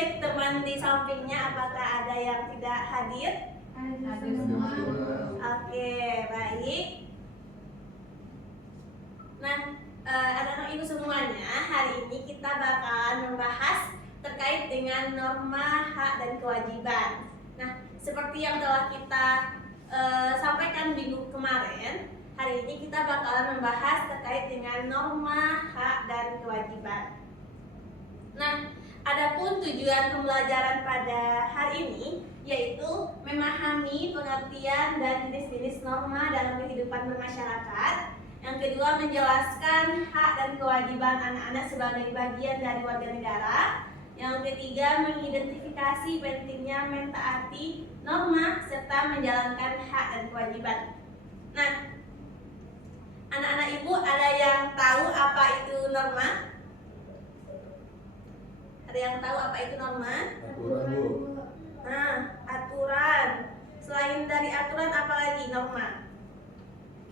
cek teman di sampingnya apakah ada yang tidak hadir? Ada semua. Oke, baik. Nah, anak-anak ibu semuanya, hari ini kita bakalan membahas terkait dengan norma, hak, dan kewajiban. Nah, seperti yang telah kita sampaikan minggu kemarin, hari ini kita bakalan membahas terkait dengan norma, hak, dan kewajiban. Nah, adapun tujuan pembelajaran pada hari ini yaitu memahami pengertian dan jenis-jenis norma dalam kehidupan bermasyarakat. Yang kedua, menjelaskan hak dan kewajiban anak-anak sebagai bagian dari warga negara. Yang ketiga, mengidentifikasi pentingnya mentaati norma serta menjalankan hak dan kewajiban. Nah, anak-anak ibu ada yang tahu apa itu norma? Ada yang tahu apa itu norma? Aturan, Bu. Nah, aturan. Selain dari aturan, apa lagi norma?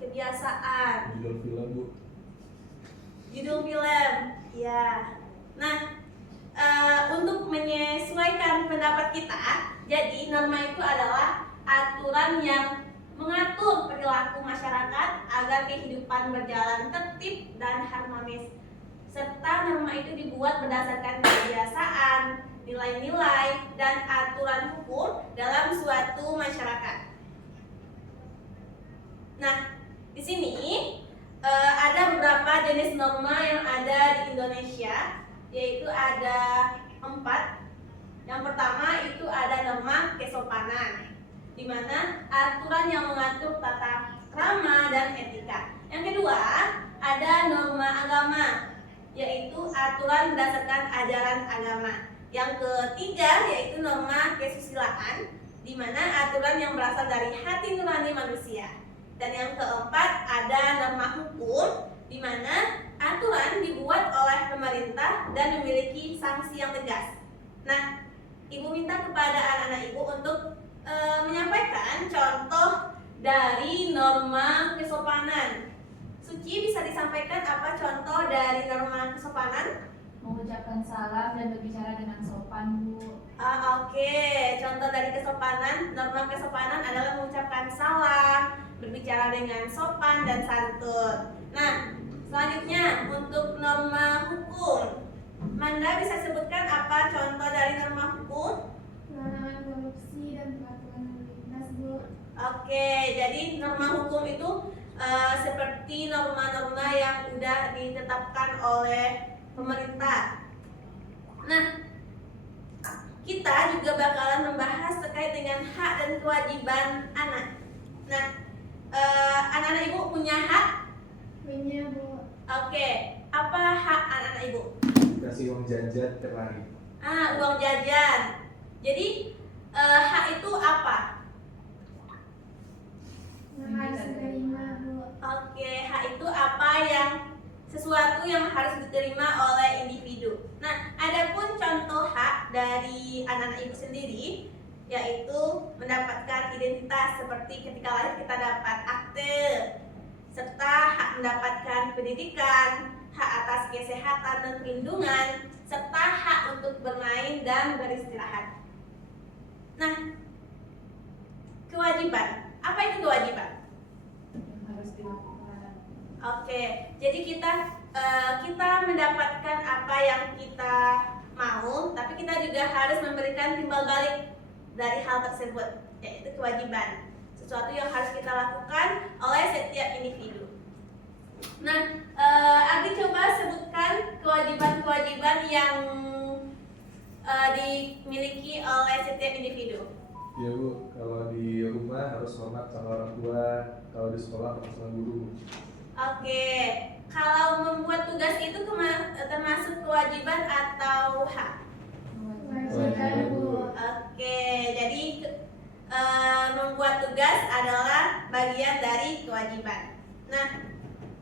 Kebiasaan. Judul film, Bu. Judul film. Ya. Nah, untuk menyesuaikan pendapat kita, jadi norma itu adalah aturan yang mengatur perilaku masyarakat agar kehidupan berjalan tertib dan harmonis. Serta norma itu dibuat berdasarkan kebiasaan, nilai-nilai, dan aturan hukum dalam suatu masyarakat. Nah, di sini ada beberapa jenis norma yang ada di Indonesia, yaitu ada 4. Yang pertama itu ada norma kesopanan, di mana aturan yang mengatur tata krama dan etika. Yang kedua ada norma agama, yaitu aturan berdasarkan ajaran agama. Yang ketiga yaitu norma kesusilaan, di mana aturan yang berasal dari hati nurani manusia. Dan yang keempat ada norma hukum, di mana aturan dibuat oleh pemerintah dan memiliki sanksi yang tegas. Nah, ibu minta kepada anak-anak ibu untuk menyampaikan contoh dari norma kesopanan. Suci, bisa disampaikan apa contoh dari norma kesopanan? Mengucapkan salam dan berbicara dengan sopan, Bu. Oke. Contoh dari kesopanan, norma kesopanan adalah mengucapkan salam, berbicara dengan sopan dan santun. Nah, selanjutnya untuk norma hukum, Manda bisa sebutkan apa contoh dari norma hukum? Larangan korupsi dan peraturan lalu lintas, Bu. Oke, jadi norma hukum itu seperti norma-norma yang sudah ditetapkan oleh pemerintah. Nah, kita juga bakalan membahas terkait dengan hak dan kewajiban anak. Nah, anak-anak ibu punya hak? Punya, Bu. Oke, apa hak anak-anak ibu? Dikasih uang jajan tiap hari. Uang jajan. Jadi hak itu apa? Yang harus diterima, Bu. Oke, hak itu apa yang sesuatu yang harus diterima oleh individu. Nah, adapun contoh hak dari anak-anak ibu sendiri, yaitu mendapatkan identitas seperti ketika lahir kita dapat akte, serta hak mendapatkan pendidikan, hak atas kesehatan dan perlindungan, serta hak untuk bermain dan beristirahat. Nah, kewajiban. Apa itu kewajiban? Yang harus dilakukan. Oke, jadi kita mendapatkan apa yang kita mau, tapi kita juga harus memberikan timbal balik dari hal tersebut, yaitu kewajiban. Sesuatu yang harus kita lakukan oleh setiap individu. Nah, Adi coba sebutkan kewajiban-kewajiban yang dimiliki oleh setiap individu. Iya, Bu. Kalau di rumah harus hormat sama orang tua, kalau di sekolah harus sama guru. Oke, kalau membuat tugas itu termasuk kewajiban atau hak? Kewajiban, Bu. Oke, jadi membuat tugas adalah bagian dari kewajiban. Nah,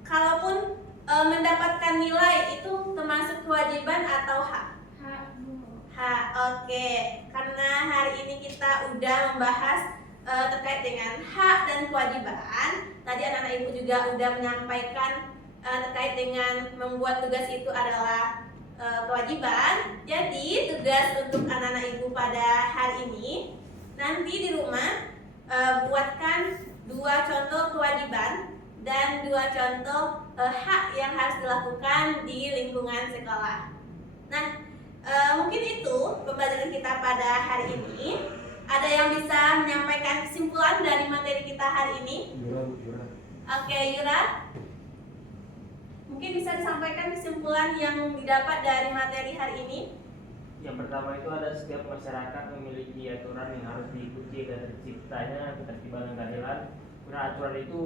kalaupun mendapatkan nilai itu termasuk kewajiban atau hak? Hak, Bu. Hak. Oke, karena hari ini kita udah membahas terkait dengan hak dan kewajiban. Tadi anak-anak ibu juga udah menyampaikan terkait dengan membuat tugas itu adalah kewajiban. Jadi tugas untuk anak-anak ibu pada hari ini, nanti di rumah buatkan 2 contoh kewajiban dan 2 contoh hak yang harus dilakukan di lingkungan sekolah. Nah, mungkin itu pembelajaran kita pada hari ini. Ada yang bisa menyampaikan kesimpulan dari materi kita hari ini? Yura. Oke, Yura. Mungkin bisa disampaikan kesimpulan yang didapat dari materi hari ini? Yang pertama itu ada setiap masyarakat memiliki aturan yang harus diikuti dan terciptanya ketertiban dan keadilan. Karena aturan itu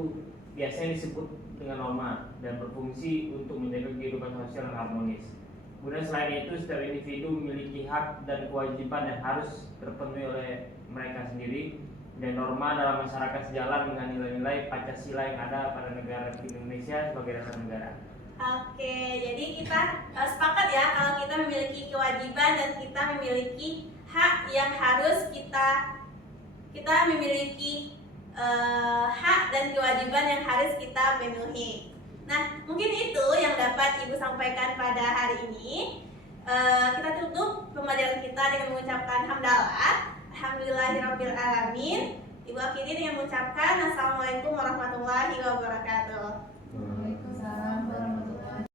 biasanya disebut dengan norma dan berfungsi untuk menjaga kehidupan sosial yang harmonis. Kemudian selain itu, setiap individu memiliki hak dan kewajiban yang harus terpenuhi oleh mereka sendiri, dan norma dalam masyarakat sejalan dengan nilai-nilai Pancasila yang ada pada negara Indonesia sebagai dasar negara. Oke, jadi kita sepakat ya kalau kita memiliki kewajiban dan kita memiliki hak yang harus kita memiliki hak dan kewajiban yang harus kita penuhi. Nah, mungkin itu yang dapat Ibu sampaikan pada hari ini. Kita tutup pembelajaran kita dengan mengucapkan hamdalah. Alhamdulillahirabbil alamin. Ibu akhiri dengan mengucapkan Assalamualaikum warahmatullahi wabarakatuh.